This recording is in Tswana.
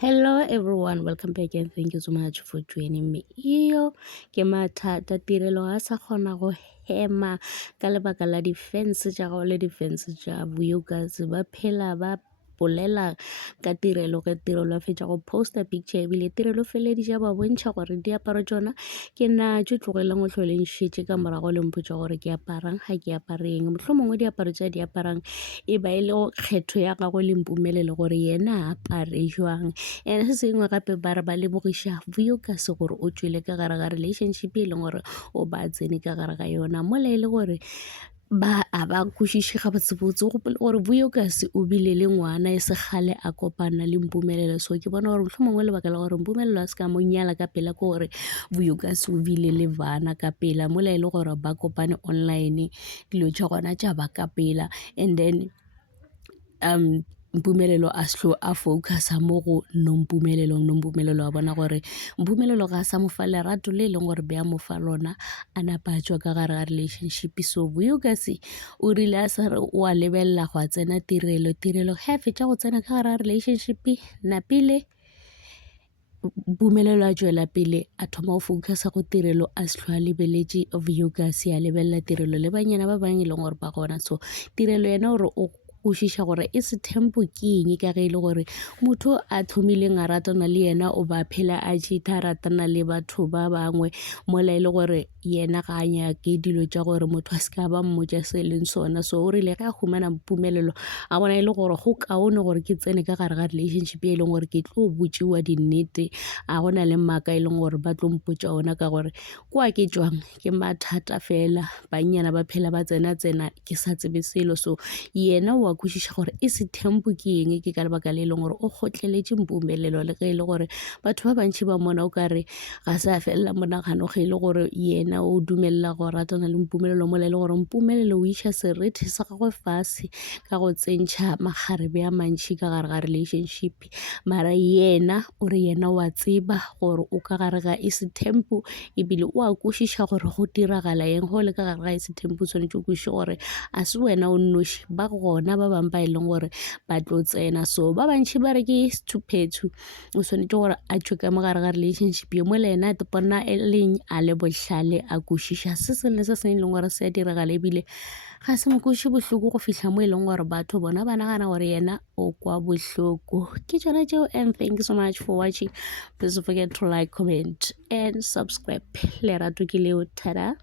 Hello everyone, welcome back and thank you so much for joining me. Iyo ke mathata tirelo a sa kgona go hema ka lebaka la di-fans tša gago le di-fans tša Vuyokas ba phela ba bolela ka tirelo ge tirelo a fetša go posta picture ebile tirelo feleditša ba bontšha gore diaparo tšona ke natso tlogelang go tlholenšitše ka morago le mpotša gore ke aparang ga ke apareng motlho mongwe diaparo tša di aparang e ba e le kgetho ya gago le mpumelele gore yena a apare jwang and se sengwe gape ba re ba lebogiša Vuyokas gore o tswile ka gare ga relationship e leng gore o ba tsene ka gare ga yona mola e le gore ba kwešiše gabotsebotse o gopole gore Vuyokas o bile le ngwana e se kgale a kopana le mpumelelo so ke bona gore mohlomong lebaka la gore mpumelelo a se ka mo nyala ka pela ke gore Vuyokas o bile le bana ka pela mola e le gore ba kopane online dilo tša gona tša ba ka pela and then mpumelelo a sehlo a focusa mo go nompumelelo a bona gore mpumelelo ga a sa mo fa lerato le e leng gore be a mo fa lona a napa a tswa ka gare ga relationship so Vuyokas o rile a sa re o a lebelela go a tsena tirelo ge a fetša go tsena ka gare ga relationship napile mpumelelo a tswela pele a thoma go focusa go tirelo a sehlo a lebeletše Vuyokas a lebelela tirelo le banyana ba bangwe e leng gore ba gona so tirelo yena gore o kwešiša gore e se tempo ke eng ka ge e le gore motho a thomileng a ratana le yena o ba phela a cheata a ratana le batho ba bangwe mola e le gore yena ga a nyake dilo tša gore motho a se ka ba mmotša se leng sona so o rile ge a humana mpumelelo a bona e le gore go kaone gore ke tsene ka gare ga relationship e leng gore ke tlo botšiwa dinnete a gona le maaka e leng gore ba tlo mpotša ona ka gore kwa ke tšwang ke mathata fela bannyana ba phela ba tsena ke sa tsebe selo so yena o a kwešiša gore e se tempo ke eng ke ka lebaka le e leng gore o kgotleletše mpumelelo le ge e le gore batho ba bantši ba mona o kare ga se a felela monagano ge e le gore yena o dumelela go ratana le mpumelelo mola e le gore mpumelelo o iša seriti sa gagwe fase ka go tsentšha makgarebe a mantši ka gare ga relationship mara yena o re yena o a tseba gore o ka gare ga e se tempo ebile o a kwešiša gore go diragala eng go le ka gare ga e se tempo o tshwanetse o kwešiše gore a se wena o nnoši ba gona ba bangwe ba e leng gore ba tlo tsena so ba bantši ba re ke stupetso o tshwanetse gore a tswe ka mogare ga relationship yo mo le ena a bona e leng a le bohlale a kwešiša se sengwe se sengwe e leng gore se a diragala ebile ga se mo kwešiše bohloko go fihla mo e leng gore batho bona ba nagana gore yena o kwa bohloko ke tšona tšeo and thank you so much for watching. Please don't forget to like, comment and subscribe. Lerato ke leo, tada.